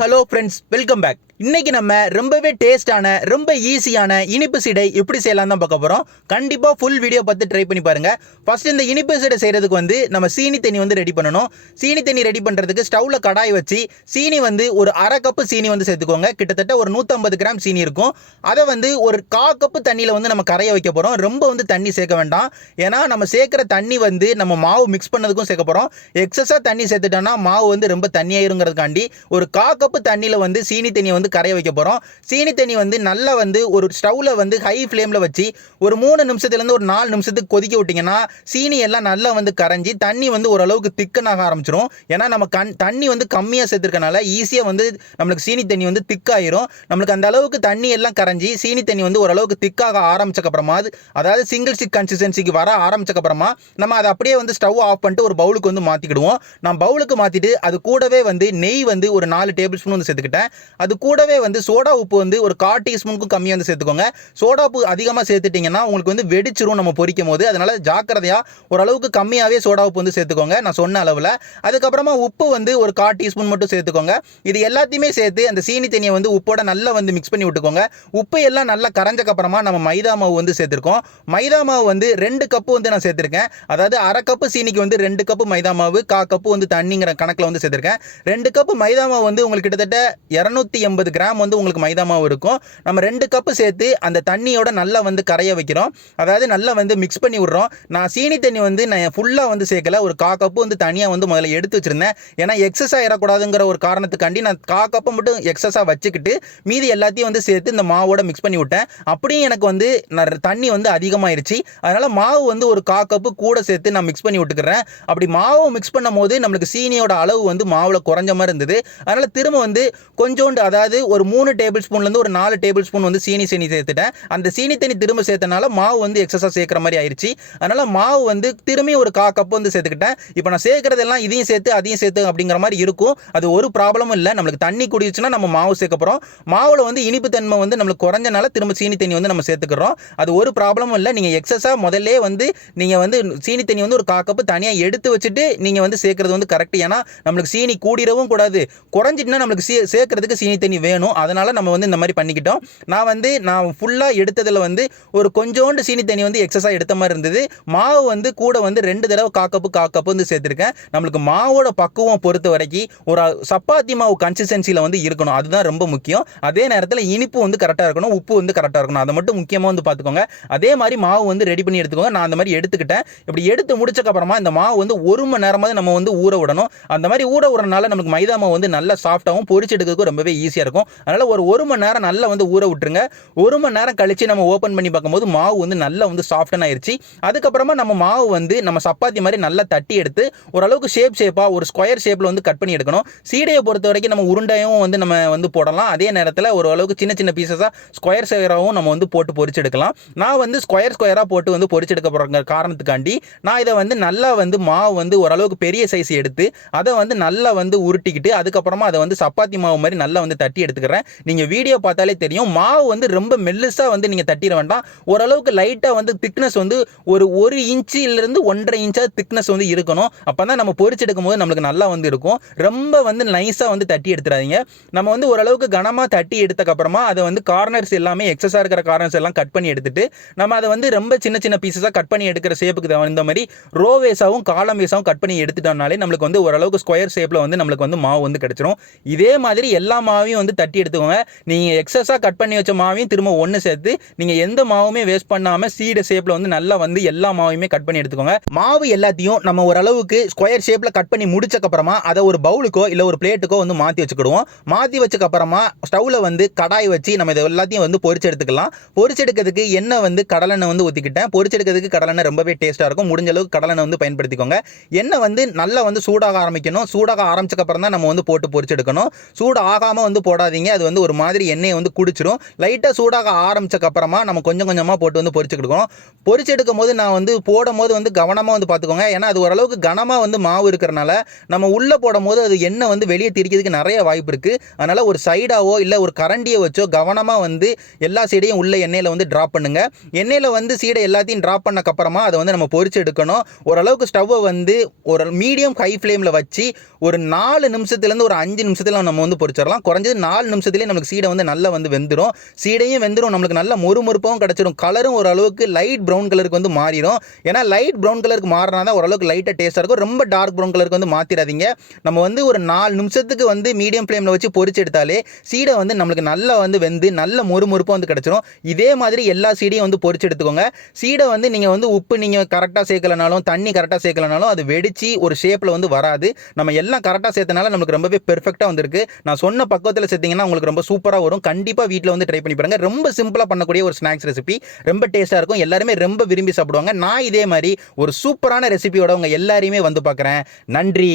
Hello friends, welcome back. இன்னைக்கு நம்ம ரொம்பவே டேஸ்டான ரொம்ப ஈஸியான இனிப்பு சீடை எப்படி செய்யலாம் தான் பார்க்க போகிறோம். கண்டிப்பாக ஃபுல் வீடியோ பார்த்து ட்ரை பண்ணி பாருங்க. ஃபர்ஸ்ட் இந்த இனிப்பு சீடை செய்கிறதுக்கு நம்ம சீனி தண்ணி ரெடி பண்ணணும். சீனி தண்ணி ரெடி பண்ணுறதுக்கு ஸ்டவ்வில் கடாய் வச்சு சீனி ஒரு அரை கப்பு சீனி சேர்த்துக்கோங்க. கிட்டத்தட்ட ஒரு 150 கிராம் சீனி இருக்கும். அதை ஒரு 1/4 கப்பு தண்ணியில் நம்ம கரைய வைக்க போகிறோம். ரொம்ப தண்ணி சேர்க்க வேண்டாம். ஏன்னா நம்ம சேர்க்குற தண்ணி நம்ம மாவு மிக்ஸ் பண்ணதுக்கும் சேர்க்க போகிறோம். எக்ஸஸாக தண்ணி சேர்த்துட்டோம்னா மாவு ரொம்ப தண்ணியாயிருங்கிறதுக்காண்டி ஒரு 1/4 கப்பு தண்ணியில் சீனி தண்ணியை கரைய வைக்க போகிறோம். சீனி தண்ணி நல்லா ஒரு ஸ்டவ்வில் ஹை ஃப்ளேமில் வச்சு ஒரு 3 நிமிஷத்துலேருந்து ஒரு 4 நிமிஷத்துக்கு கொதிக்க விட்டிங்கன்னா சீனி எல்லாம் நல்லா கரைஞ்சி தண்ணி ஓரளவுக்கு திக்கனாக ஆரம்பிச்சிடும். ஏன்னா நம்ம தண்ணி கம்மியாக சேர்த்துருக்கனால ஈஸியாக நம்மளுக்கு சீனி தண்ணி திக்காயிரும். நம்மளுக்கு அந்த அளவுக்கு தண்ணி எல்லாம் கரைஞ்சி சீனி தண்ணி ஓரளவுக்கு திக்காக ஆரம்பிச்சக்கப்புறமா, அதாவது சிங்கிள் ஸ்டிக் கன்சிஸ்டன்சிக்கு வர ஆரம்பிச்சக்கப்புறமா நம்ம அதை அப்படியே ஸ்டவ் ஆஃப் பண்ணிட்டு ஒரு பவுலுக்கு மாற்றிக்கிடுவோம். நான் பவுலுக்கு மாற்றிட்டு அது கூடவே நெய் ஒரு 4 டேபிள் ஸ்பூன் சேர்த்துக்கிட்டேன். அது கூடவே சோடா உப்பு ஒரு 1/4 டீஸ்பூனுக்கும் கம்மியாக சேர்த்துக்கோங்க. சோடா உப்பு அதிகமாக சேர்த்துட்டிங்கன்னா உங்களுக்கு வெடிச்சிரும் நம்ம பொரிக்கும் போது. அதனால ஜாக்கிரதையாக ஓரளவுக்கு கம்மியாகவே சோடா உப்பு சேர்த்துக்கோங்க நான் சொன்ன அளவில். அதுக்கப்புறமா உப்பு ஒரு 1/4 டீஸ்பூன் மட்டும் சேர்த்துக்கோங்க. இது எல்லாத்தையுமே சேர்த்து அந்த சீனி தண்ணியை உப்போட நல்லா மிக்ஸ் பண்ணி விட்டுக்கோங்க. உப்பு எல்லாம் நல்லா கரைஞ்சக்கப்புறமா நம்ம மைதா மாவு சேர்த்துருக்கோம். மைதா மாவு 2 கப்பு நான் சேர்த்துருக்கேன். அதாவது அரை கப்பு சீனிக்கு 2 கப்பு மைதா மாவு, 1/4 கப்பு தண்ணிங்கிற கணக்கில் சேர்த்துருக்கேன். 2 கப்பு மைதா மாவு உங்களுக்கு கிட்டத்தட்ட 280 கிராம் உங்களுக்கு மைதா மாவு இருக்கும். நம்ம 2 கப்பு சேர்த்து அந்த தண்ணியோட நல்லா கரைய வைக்கிறோம். அதாவது நல்லா மிக்ஸ் பண்ணி விடுறோம். நான் சீனி தண்ணி நான் ஃபுல்லாக சேர்க்கல. ஒரு 1/4 கப்பு தனியாக முதல்ல எடுத்து வச்சிருந்தேன். ஏன்னா எக்ஸஸ் ஆகிடக்கூடாதுங்கிற ஒரு காரணத்துக்காண்டி நான் 1/4 கப்பு மட்டும் எக்ஸஸாக வச்சுக்கிட்டு மீதி எல்லாத்தையும் சேர்த்து இந்த மாவோட மிக்ஸ் பண்ணி விட்டேன். அப்படியும் எனக்கு தண்ணி அதிகமாயிருச்சு. அதனால மாவு ஒரு 1/4 கப்பு கூட சேர்த்து நான் மிக்ஸ் பண்ணி விட்டுக்கிறேன். அப்படி மாவு மிக்ஸ் பண்ணும் போது நம்மளுக்கு சீனியோட அளவு மாவுல குறைஞ்ச மாதிரி இருந்தது. அதனால திரும்ப கொஞ்சோண்டு, அதாவது ஒரு 3 டேபிள் ஸ்பூன்லேருந்து ஒரு 4 டேபிள் ஸ்பூன் சீனி சேர்த்துட்டேன். அந்த சீனி தண்ணி திரும்ப சேர்த்தனால மாவு எக்ஸஸாக சேர்க்குற மாதிரி ஆயிடுச்சு. அதனால மாவு திரும்பி ஒரு 1/4 கப்பு சேர்த்துக்கிட்டேன். இப்போ நான் சேர்க்கறதெல்லாம் இதையும் சேர்த்து அதையும் சேர்த்து அப்படிங்கிற மாதிரி இருக்கும். அது ஒரு ப்ராப்ளமும் இல்லை. நம்மளுக்கு தண்ணி குடிச்சுன்னா நம்ம மாவு சேர்க்க போகிறோம். மாவில் இனிப்பு தன்மை நம்மளுக்கு குறைஞ்சனால திரும்ப சீனி தண்ணி நம்ம சேர்த்துக்கிறோம். அது ஒரு ப்ராப்ளமும் இல்லை. நீங்கள் எக்ஸஸாக முதல்ல நீங்கள் சீனி தண்ணி ஒரு 1/4 கப்பு தனியாக எடுத்து வச்சுட்டு நீங்கள் சேர்க்கறது கரெக்ட். ஏன்னா நம்மளுக்கு சீனி கூடிரவும் கூடாது, குறைஞ்சிட்டுனா நம்மளுக்கு சேர்க்கறதுக்கு சீனி தண்ணி வேணும். அதனால நம்ம இந்த மாதிரி பண்ணிக்கிட்டோம். நான் ஃபுல்லாக எடுத்ததில் ஒரு கொஞ்சோண்டு சீனி தண்ணி எக்ஸஸாக எடுத்த மாதிரி இருந்தது. மாவு கூட 2 தடவை 1/4 கப்பு சேர்த்துருக்கேன். நம்மளுக்கு மாவோட பக்குவம் பொறுத்த வரைக்கும் ஒரு சப்பாத்தி மாவு கன்சிஸ்டன்சியில் இருக்கணும். அதுதான் ரொம்ப முக்கியம். அதே நேரத்தில் இனிப்பு கரெக்டாக இருக்கணும், உப்பு கரெக்டாக இருக்கணும். அதை மட்டும் முக்கியமாக பார்த்துக்கோங்க. அதே மாதிரி மாவு ரெடி பண்ணி எடுத்துக்கோங்க. நான் அந்த மாதிரி எடுத்துக்கிட்டேன். இப்படி எடுத்து முடிச்சக்கப்புறமா இந்த மாவு 1 மணி நேரமாவது நம்ம ஊற விடணும். அந்த மாதிரி ஊற விடுறதுனால நமக்கு மைதா மாவு நல்லா சாஃப்டாகவும் பொரிச்சு எடுக்கிறதுக்கு ரொம்பவே ஈஸியாக இருக்கும். அதனால ஒரு 1 மணி நேரம் நல்லா ஊற விட்டுருங்க. 1 மணி நேரம் கழிச்சு நம்ம ஓப்பன் பண்ணி பார்க்கும்போது மாவு நல்லா சாஃப்டன் ஆயிருச்சு. அதுக்கப்புறமா நம்ம மாவு நம்ம சப்பாத்தி மாதிரி நல்லா தட்டி எடுத்து ஓரளவுக்கு ஷேப்பாக ஒரு ஸ்கொயர் ஷேப்பில் கட் பண்ணி எடுக்கணும். சீடையை பொறுத்த வரைக்கும் நம்ம உருண்டையும் நம்ம போடலாம். அதே நேரத்தில் ஓரளவுக்கு சின்ன சின்ன பீசஸாக ஸ்கொயர் ஸ்கொயராகவும் நம்ம போட்டு பொரிச்சு எடுக்கலாம். நான் ஸ்கொயராக போட்டு பொரிச்சு எடுக்க போகிற காரணத்துக்காண்டி நான் இதை நல்லா மாவு ஓரளவுக்கு பெரிய சைஸ் எடுத்து அதை நல்லா உருட்டிக்கிட்டு அதுக்கப்புறமா அதை சப்பாத்தி மாவு மாதிரி நல்லா தட்டி எடுத்துக்கிறேன். நீங்கள் வீடியோ பார்த்தாலே தெரியும். மாவு ரொம்ப மெல்லிஸாக நீங்கள் தட்டிட வேண்டாம். ஓரளவுக்கு லைட்டாக திக்னஸ் ஒரு 1 இன்ச்சிலிருந்து 1.5 இன்ச்சா திக்னஸ் இருக்கணும். அப்போ தான் நம்ம பொரிச்சு எடுக்கும் போது நம்மளுக்கு நல்லா இருக்கும். ரொம்ப நைஸாக தட்டி எடுத்துடாதீங்க. நம்ம ஓரளவுக்கு கனமாக தட்டி எடுத்தக்கப்புறமா அதை கார்னர்ஸ் எல்லாமே எக்ஸஸாக இருக்கிற கார்னர்ஸ் எல்லாம் கட் பண்ணி எடுத்துட்டு நம்ம அதை ரொம்ப சின்ன சின்ன பீசஸாக கட் பண்ணி எடுக்கிற ஷேப்புக்கு இந்த மாதிரி ரோ வேஸாகவும் காலம் வேஸாகவும் கட் பண்ணி எடுத்துட்டோம்னாலே நம்மளுக்கு ஓரளவுக்கு ஸ்கொயர் ஷேப்பில் நம்மளுக்கு மாவு கிடைச்சிரும். இதே மாதிரி எல்லா மாவையும் தட்டி எடுத்துக்கோங்க. நீங்கள் எக்ஸஸாக கட் பண்ணி வச்ச மாவையும் திரும்ப ஒன்று சேர்த்து நீங்கள் எந்த மாவுமே வேஸ்ட் பண்ணாமல் சீடை ஷேப்பில் நல்லா எல்லா மாவையுமே கட் பண்ணி எடுத்துக்கோங்க. மாவு எல்லாத்தையும் நம்ம ஓரளவுக்கு ஸ்கொயர் ஷேப்பில் கட் பண்ணி முடிச்சக்கப்புறமா அதை ஒரு பவுலுக்கோ இல்லை ஒரு பிளேட்டுக்கோ மாற்றி வச்சுக்கிடுவோம். மாற்றி வச்சக்கப்புறமா ஸ்டவ்வில் கடாய் வச்சு நம்ம இதை எல்லாத்தையும் பொரிச்சு எடுத்துக்கலாம். பொரிச்சு எடுக்கிறதுக்கு எண்ணெய் கடலெண்ணெய் ஊற்றிக்கிட்டேன். பொரிச்சு எடுக்கிறதுக்கு கடலெண்ணெய் ரொம்பவே டேஸ்ட்டாக இருக்கும். முடிஞ்ச அளவுக்கு கடலெண்ணெய் பயன்படுத்திக்கோங்க. எண்ணெய் நல்லா சூடாக ஆரம்பிக்கணும். சூடாக ஆரம்பிச்சக்கப்புறம் தான் நம்ம போட்டு பொரிச்சு எடுக்கணும். சூடு ஆகாமல் போட போடாதீங்க, அது வந்து ஒரு மாதிரி எண்ணெயை வந்து குடிச்சிரும். லைட்டாக சூடாக ஆரம்பிச்சக்கு அப்புறமா நம்ம கொஞ்சம் கொஞ்சமாக போட்டு வந்து பொரிச்சுக்கிடுவோம். பொரிச்சு எடுக்கும் போது நான் வந்து போடும்போது வந்து கவனமாக வந்து பார்த்துக்கோங்க. ஏன்னா அது ஓரளவுக்கு கனமாக வந்து மாவு இருக்கிறனால நம்ம உள்ளே போடும்போது அது எண்ணெய் வந்து வெளியே திரிக்கிறதுக்கு நிறைய வாய்ப்பு இருக்குது. அதனால் ஒரு சைடாவோ இல்லை ஒரு கரண்டியை வச்சோ கவனமாக வந்து எல்லா சீடையும் உள்ள எண்ணெயில் வந்து ட்ராப் பண்ணுங்க. எண்ணெயில் வந்து சீடை எல்லாத்தையும் ட்ராப் பண்ணக்கப்புறமா அதை வந்து நம்ம பொரிச்சு எடுக்கணும். ஓரளவுக்கு ஸ்டவ்வை வந்து ஒரு மீடியம் ஹை ஃப்ளேமில் வச்சு ஒரு 4 நிமிஷத்துலேருந்து ஒரு 5 நிமிஷத்தில் நம்ம வந்து பொரிச்சிடலாம். குறைஞ்சது 4 நிமிஷத்துலேயே நமக்கு சீடை வந்து நல்லா வந்து வெந்துடும். சீடையும் வெந்துடும், நம்மளுக்கு நல்ல மொறுமொறுப்பாகவும் கிடச்சிடும். கலரும் ஓரளவுக்கு லைட் ப்ரௌன் கலருக்கு வந்து மாறிடும். ஏன்னா லைட் ப்ரௌன் கலருக்கு மாறினா தான் ஓரளவுக்கு லைட்டாக டேஸ்ட்டாக இருக்கும். ரொம்ப டார்க் ப்ரௌன் கலருக்கு வந்து மாற்றிடாதீங்க. நம்ம வந்து ஒரு 4 நிமிஷத்துக்கு வந்து மீடியம் ஃப்ளேமில் வச்சு பொரிச்சு எடுத்தாலே சீடை வந்து நம்மளுக்கு நல்லா வந்து வெந்து நல்ல மொறுமொறுப்பாக வந்து கிடச்சிடும். இதே மாதிரி எல்லா சீடையும் வந்து பொரிச்சு எடுத்துக்கோங்க. சீடை வந்து நீங்கள் வந்து உப்பு நீங்கள் கரெக்டாக சேர்க்கலனாலும் தண்ணி கரெக்டாக சேர்க்கலனாலும் அது வெடிச்சு ஒரு ஷேப்பில் வந்து வராது. நம்ம எல்லாம் கரெக்டாக சேர்த்தனால நமக்கு ரொம்பவே பெர்ஃபெக்டாக வந்திருக்கு. நான் சொன்ன பக்குவத்தில் சேர்த்தீங்கன்னா உங்களுக்கு ரொம்ப சூப்பராக வரும். கண்டிப்பாக வீட்டில் வந்து ட்ரை பண்ணி பாருங்க. ரொம்ப சிம்பிளாக பண்ணக்கூடிய ஒரு ஸ்நாக்ஸ் ரெசிபி, ரொம்ப டேஸ்ட்டாக இருக்கும். எல்லாருமே ரொம்ப விரும்பி சாப்பிடுவாங்க. நான் இதே மாதிரி ஒரு சூப்பரான ரெசிபியோட உங்கள் எல்லாரையுமே வந்து பார்க்குறேன். நன்றி.